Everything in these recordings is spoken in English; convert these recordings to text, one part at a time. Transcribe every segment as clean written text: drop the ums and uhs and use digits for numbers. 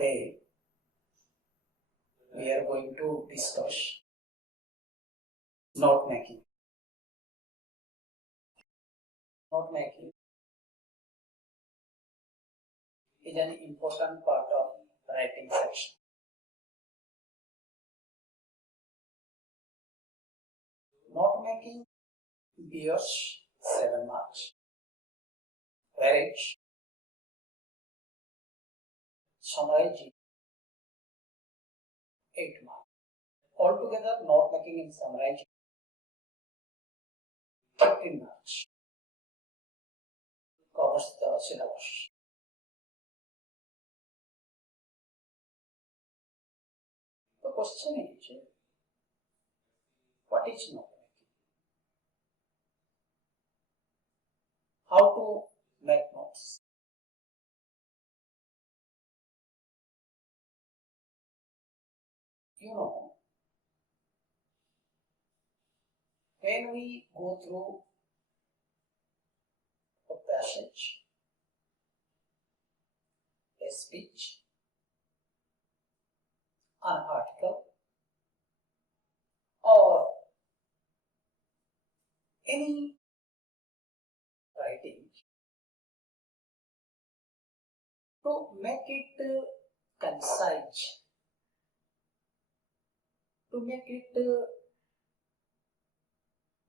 Today we are going to discuss note making. Note making is an important part of writing section. Note making bears 7 marks, whereas summarizing 8 marks. Altogether, note making and summarizing 15 marks covers the syllabus. The question is, what is note making? How to make notes? You know, when we go through a passage, a speech, an article, or any writing, to make it concise, to make it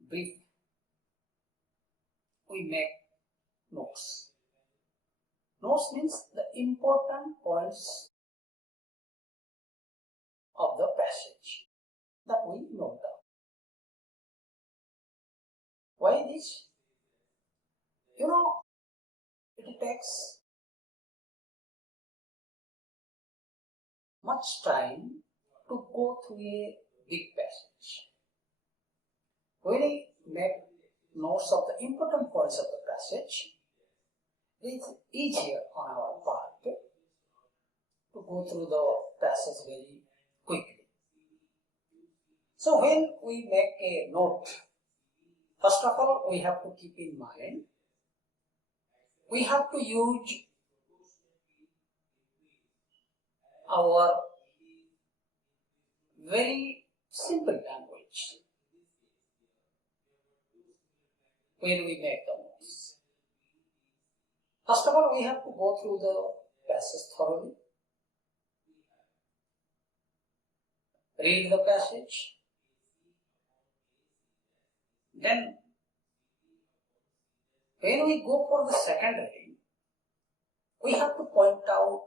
brief, we make notes. Notes means the important points of the passage that we note down. Why this? You know, it takes much time to go through a big passage. When we make notes of the important points of the passage, it's easier on our part to go through the passage very quickly. So when we make a note, first of all, we have to keep in mind, we have to use our very simple language when we make the notes. First of all, we have to go through the passage thoroughly, read the passage, then when we go for the second reading, we have to point out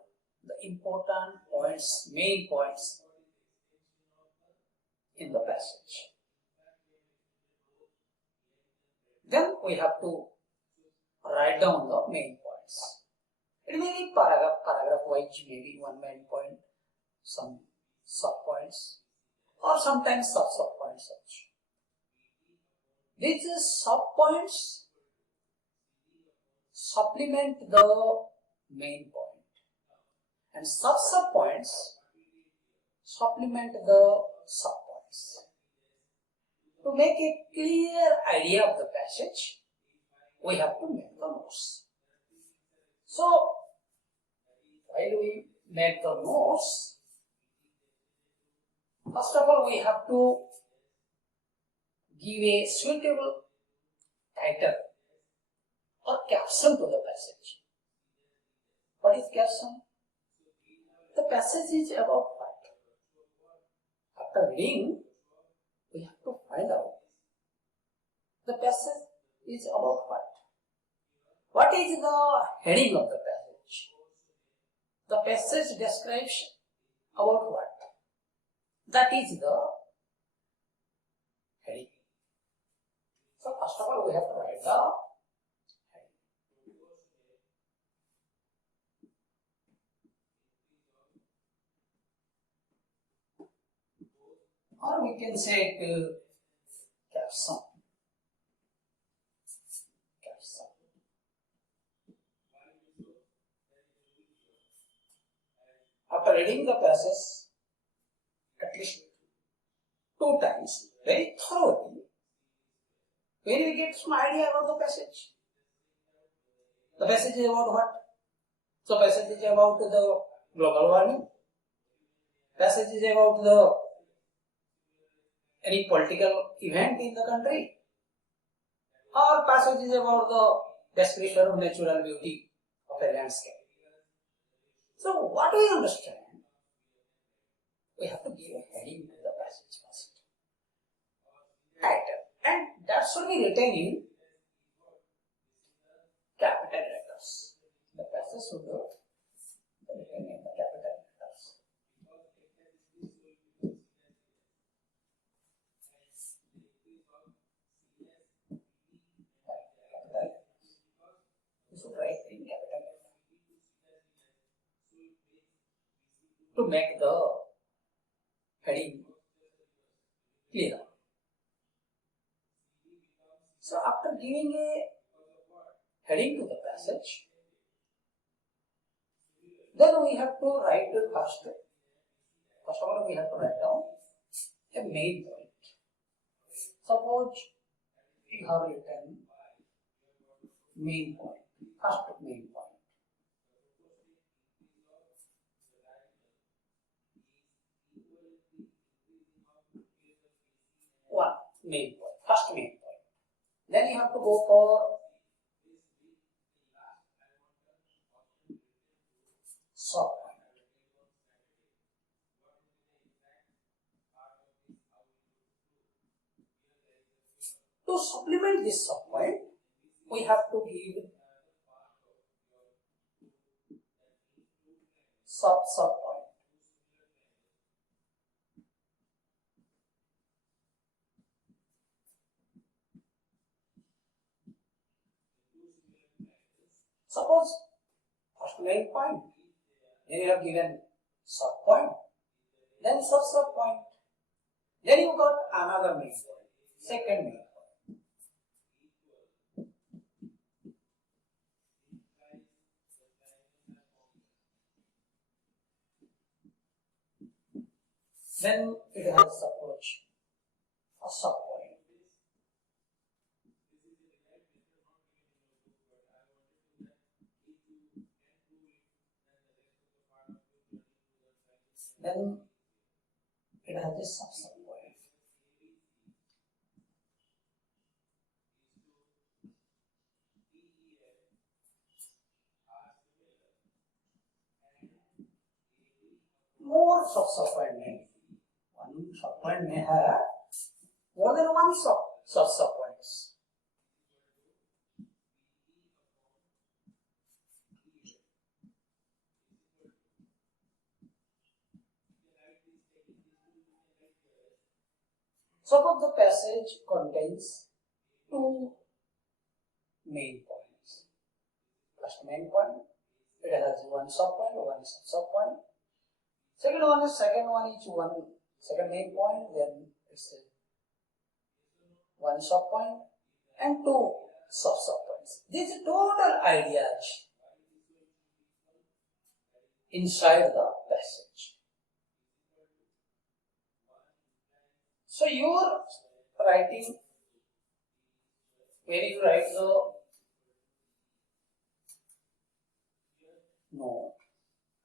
the important points, main points in the passage. Then we have to write down the main points. It may be paragraph wise, maybe one main point, some sub points, or sometimes sub points also. These sub points supplement the main point, and sub points supplement the sub points. To make a clear idea of the passage, we have to make the notes. So, while we make the notes, first of all, we have to give a suitable title or caption to the passage. What is caption? The passage is about what? After reading, we have to find out the passage is about what. What is the heading of the passage? The passage describes about what? That is the heading. So first of all, we have to write the heading. Or we can say caption. After reading the passage at least 2 times, very thoroughly, where we get some idea about the passage. The passage is about what? So passage is about the global warming. Passage is about any political event in the country, or passage is about the description of natural beauty of a landscape. So what do we understand? We have to give a heading to the passage first. Title. And that should be written in capital letters. The passage should be written in the capital letters. You should write in capital letters to make the heading clear. So after giving a heading to the passage, then we have to write first of all we have to write down a main point. Suppose you have written main point, first main point. One main point, first main point. Then you have to go for sub point. To supplement this sub point, we have to give sub point. Suppose first main point, then you have given sub point, then sub point, then you got another main point, second main point. Then it has suppose a sub point. Then it has a sub point. More sub point may one sub point may have more than one sub points. Suppose the passage contains two main points. First main point, it has one sub point, one sub point. Second one, each one second main point, then it's one sub point and two sub points. This is total ideas inside the passage. So you are writing, where you write the note,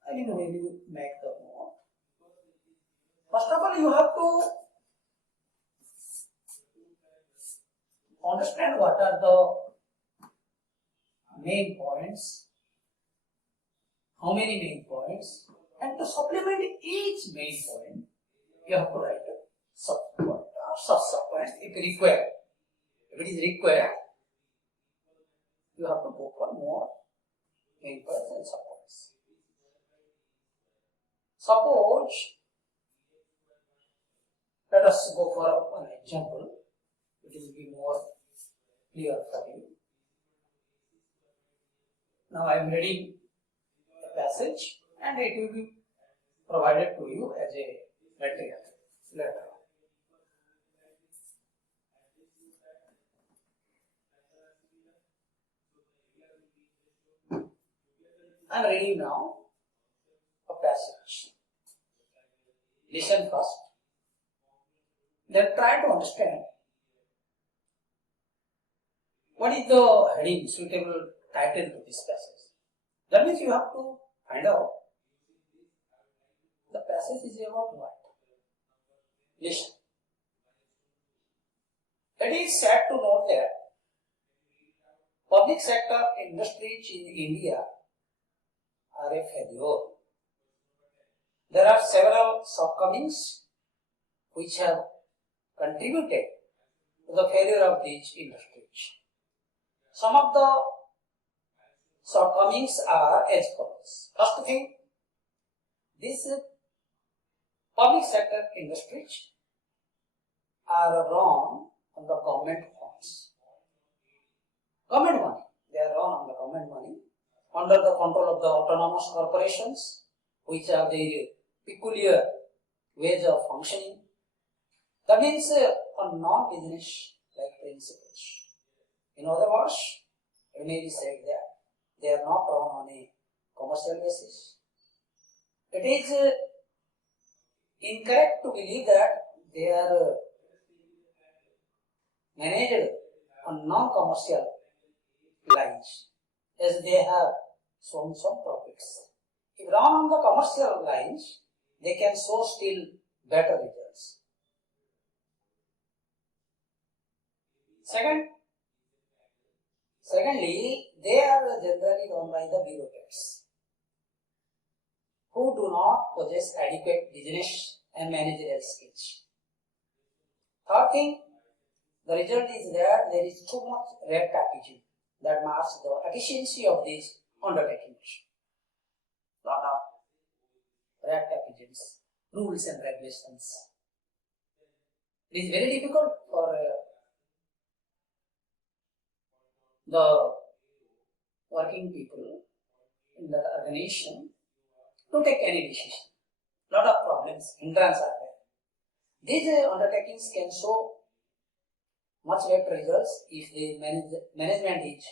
I mean when you make the note, first of all you have to understand what are the main points, how many main points, and to supplement each main point, you have to write a sub point or sub point if required. If it is required, you have to go for more main points and sub points. Suppose, let us go for one example, it will be more clear for you. Now I am reading the passage and it will be provided to you as a material later. I am reading now a passage. Listen first, then try to understand what is the heading, suitable title to this passage. That means you have to find out The passage is about what? Listen. It is sad to note that public sector industries in India are a failure. There are several shortcomings which have contributed to the failure of these industries. Some of the shortcomings are as follows. First thing, these public sector industries are run on the government funds. Government money. They are run on the government money under the control of the autonomous corporations which have their peculiar ways of functioning. That means a non-business like principles. In other words, it may be said that they are not run on a commercial basis. It is incorrect to believe that they are managed on non-commercial lines as they have shown some profits. If run on the commercial lines, they can show still better results. Secondly, they are generally run by the bureaucrats who do not possess adequate business and managerial skills. Third thing, the result is that there is too much red tapeism that marks the efficiency of these undertakings. Lot of red tapeisms, rules and regulations. It is very difficult for the working people in the organization to take any decision. Lot of problems, hindrance are there. These undertakings can show much better results if the management is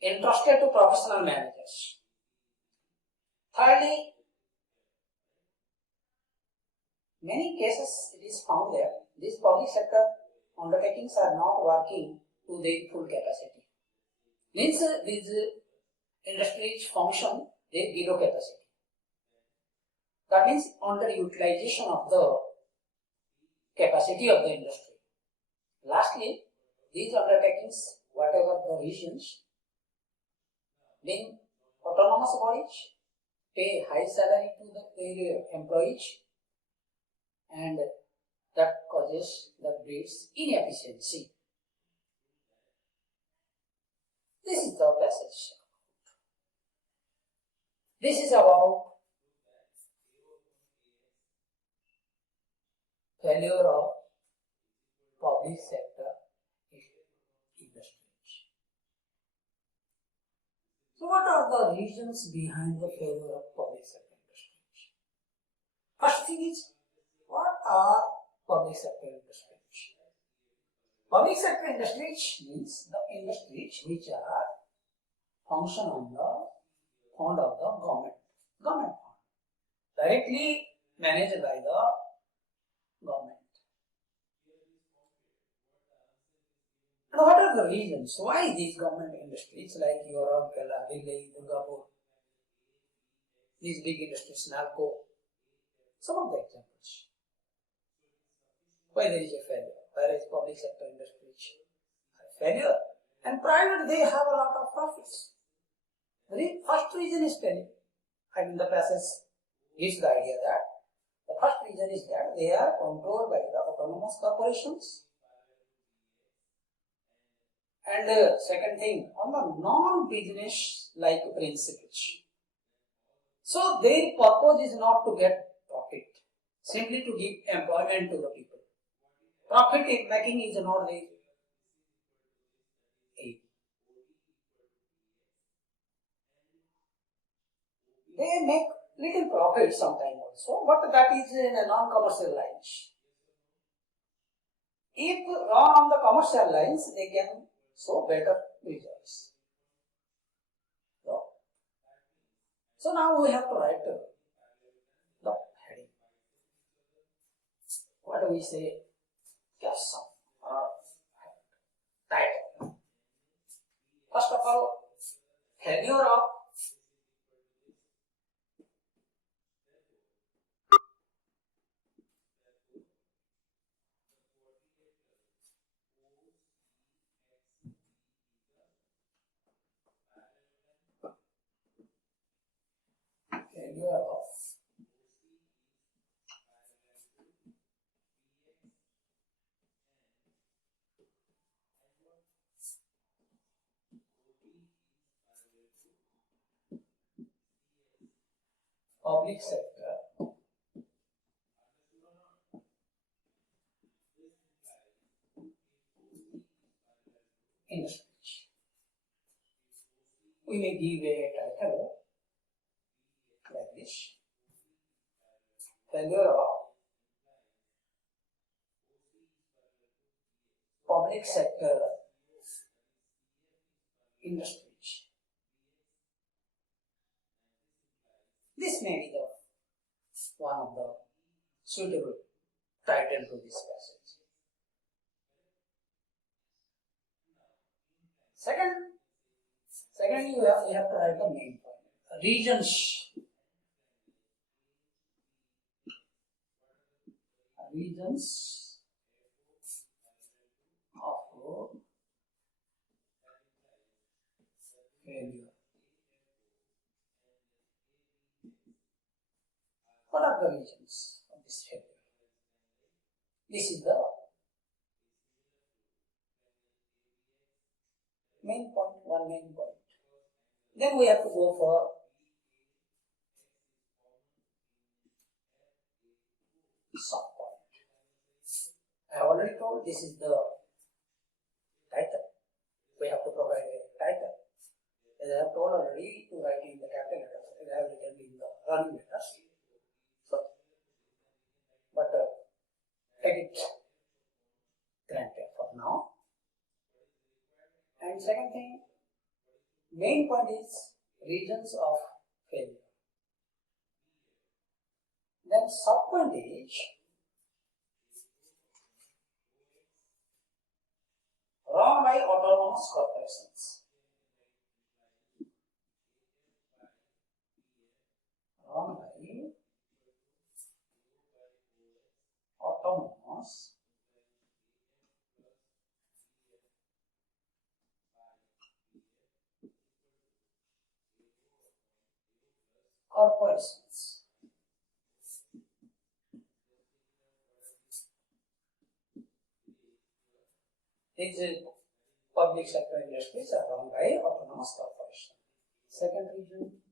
entrusted to professional managers. Thirdly, many cases it is found that these public sector undertakings are not working to their full capacity. Means these industries function their below capacity. That means underutilization of the capacity of the industry. Lastly, these undertakings, whatever the reasons, being autonomous bodies, pay high salary to their employees, and that breeds inefficiency. This is the passage. This is about failure of public sector industries. So what are the reasons behind the failure of public sector industries? First thing is, what are public sector industries? Public sector industries means the industries which are function on the fund of the government fund, directly managed by the government. And what are the reasons why these government industries like Europe, Delhi, Durgapur, these big industries, Nalco, some of the examples. Why there is a failure? Whereas public sector industries are a failure, and private they have a lot of profits. The first reason is telling. The passage gives the idea that the first reason is that they are controlled by the autonomous corporations. And second thing, on the non-business like principles. So their purpose is not to get profit, simply to give employment to the people. Profit making is not their aim. They make little profit sometime also, but that is in a non-commercial lines. If run on the commercial lines, they can show better results. So now we have to write the heading. What do we say? Caption or title. First of all, failure of public sector industries. We may give a title like this: failure of public sector industries. This may be the one of the suitable title to this passage. Second, you have to write the main point. Regions of failure. What are the regions of this failure? This is the main point, one main point. Then we have to go for sub-point. I have already told this is the title. We have to provide a title. As I have told already, to write in the capital letters, as I have written in the running letters. So, but take it granted for now. And second thing, main point is regions of failure. Then sub-point is run by autonomous corporations. Run by autonomous corporations. These public sector industries are run by autonomous corporations. Second region,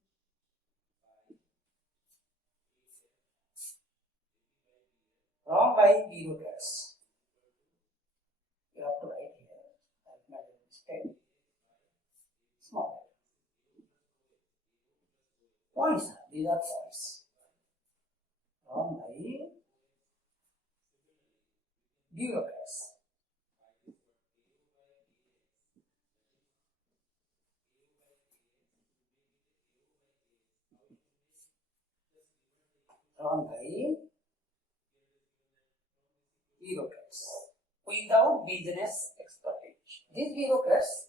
run by bureaucrats. You have to write here. I've made a mistake. Small. Points. These are points. Run by bureaucrats. Run by bureaucrats without business expertise. These bureaucrats,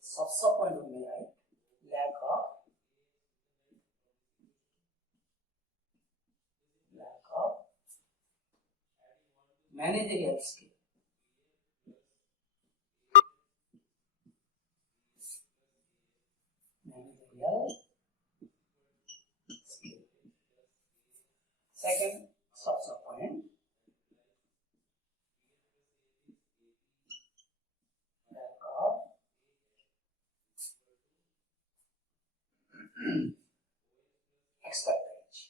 subsequent we may write, lack of managerial skill. Second subsequent, lack of expertise.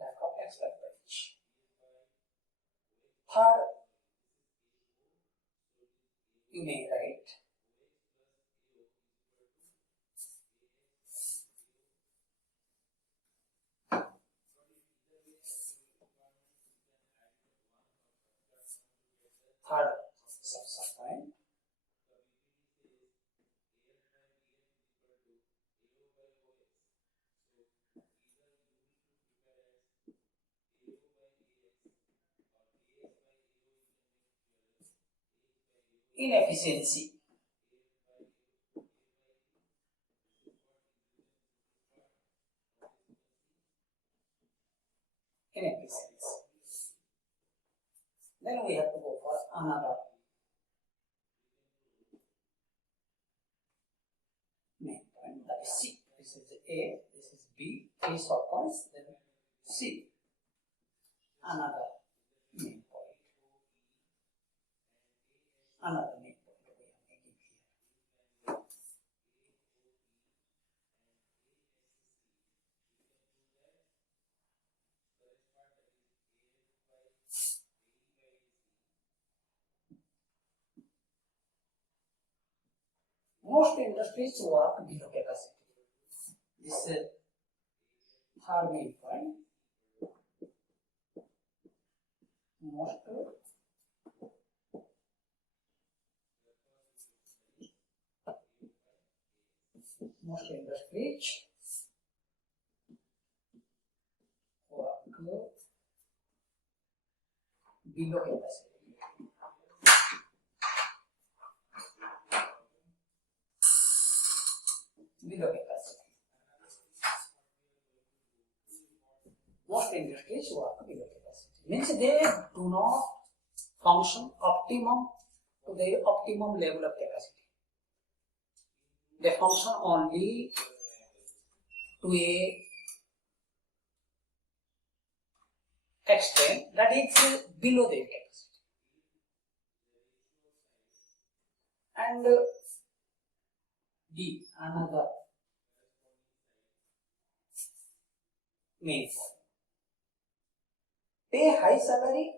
Lack of expertise. Third, you may write third subsequent, inefficiency. Inefficiency. Then we have to go for another main point, that is C. This is A, this is B, A subpoints, then C. Another main point. Another main point we are making most industries work below capacity. This is third main point. Most industries work below capacity. Below capacity. Most industries work below capacity. Means they do not function optimum to their optimum level of capacity. They function only to a extent that is below their capacity. And D, another main point. Pay high salary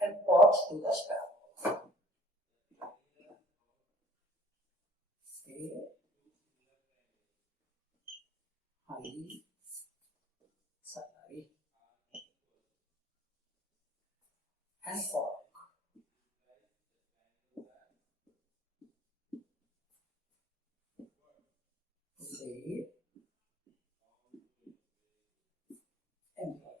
and perks to the staff. Pay high salary and perk to the employees.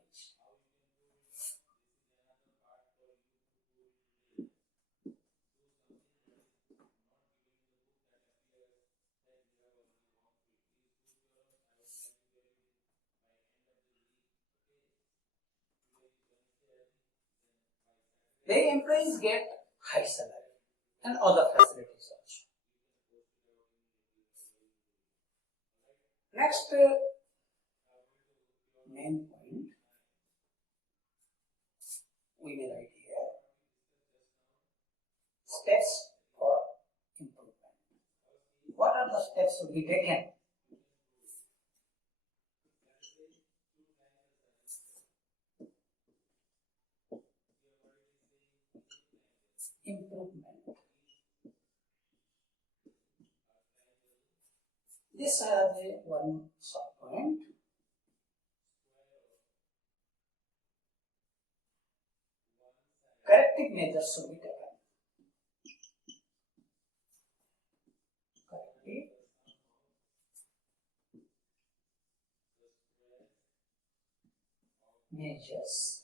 The employees get high salary and other facilities also. Next main point we may write here: steps for improvement. What are the steps to be taken? Improvement. This has one sub point. Corrective measures should be taken. Corrective measures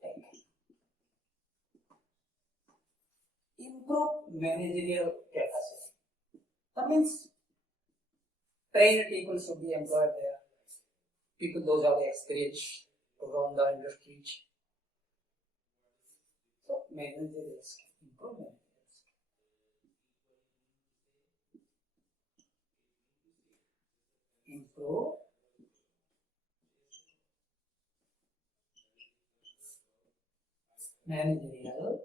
taken. Improve managerial capacity. That means trained people should be employed there. People those have the experience to run the industries. So managerial skill, improve managerial skill. Improve managerial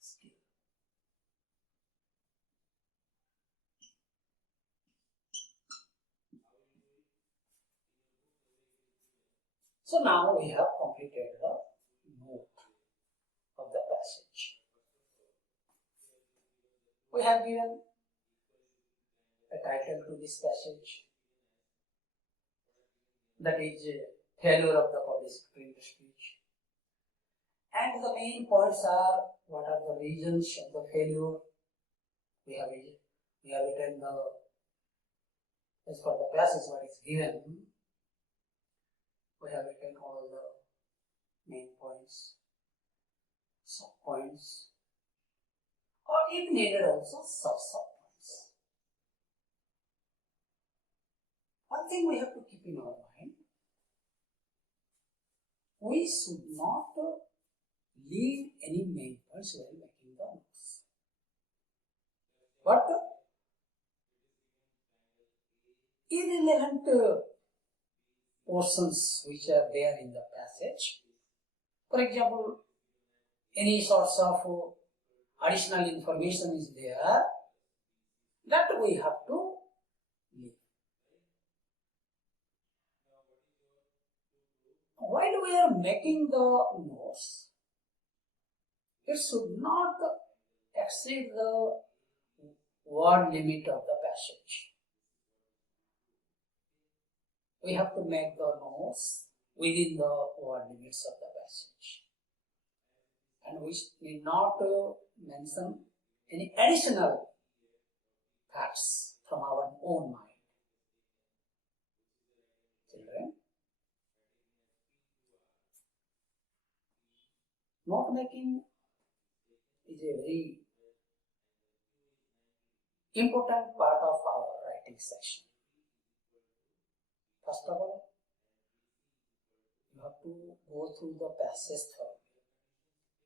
skill. So now we have completed the note of the passage. We have given a title to this passage, that is failure of the public sector industry. And the main points are what are the reasons of the failure. We have written the, as for the passage what is given, we have written all the main points, sub points, or if needed also sub points. One thing we have to keep in our mind: we should not leave any main points while making the notes. But irrelevant portions which are there in the passage, for example, any sorts of additional information is there, that we have to leave. while we are making the notes, it should not exceed the word limit of the passage. We have to make the notes within the word limits of the passage. And we need not mention any additional facts from our own mind. Children, note making is a very important part of our writing session. First of all, you have to go through the passage thoroughly.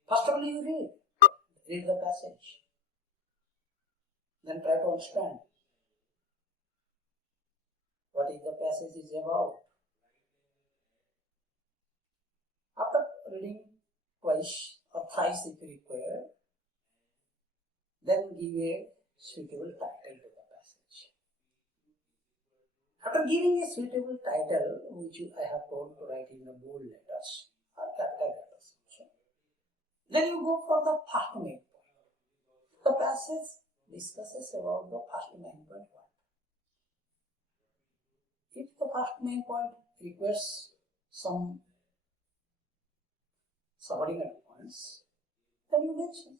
First of all, you read the passage. Then try to understand what is the passage is about. After reading twice or thrice if required, then give a suitable title to the passage. After giving a suitable title, which I have told to write in the bold letters or capital letters, then you go for the first main point. The passage discusses about the first main point. If the first main point requires some subordinate points, then you mention.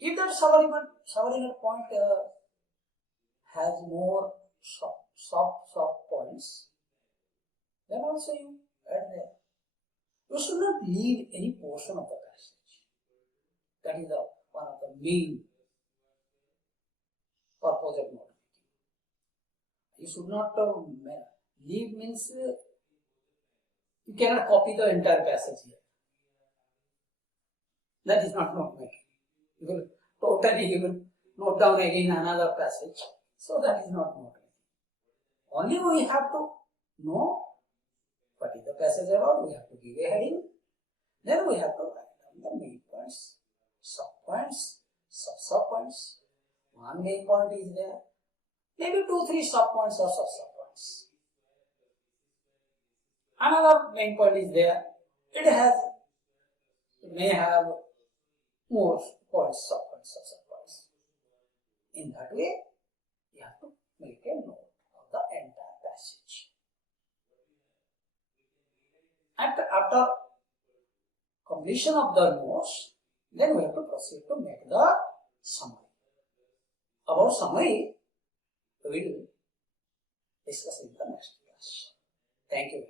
If that subordinate point has more soft points, then also you add there. You should not leave any portion of the passage. That is one of the main purpose of note making. You should not leave means you cannot copy the entire passage here. That is not note making. You will totally note down again another passage. So that is not note making. Only we have to know what is the passage about. We have to give a heading. Then we have to write down the main points, sub-points, sub-points. One main point is there. Maybe 2-3 sub-points or sub-points. Another main point is there. It may have more points, sub-points, sub-points. In that way, you have to make a note of the entire passage. And after completion of the notes, then we have to proceed to make the summary. About summary, we will discuss in the next class. Thank you.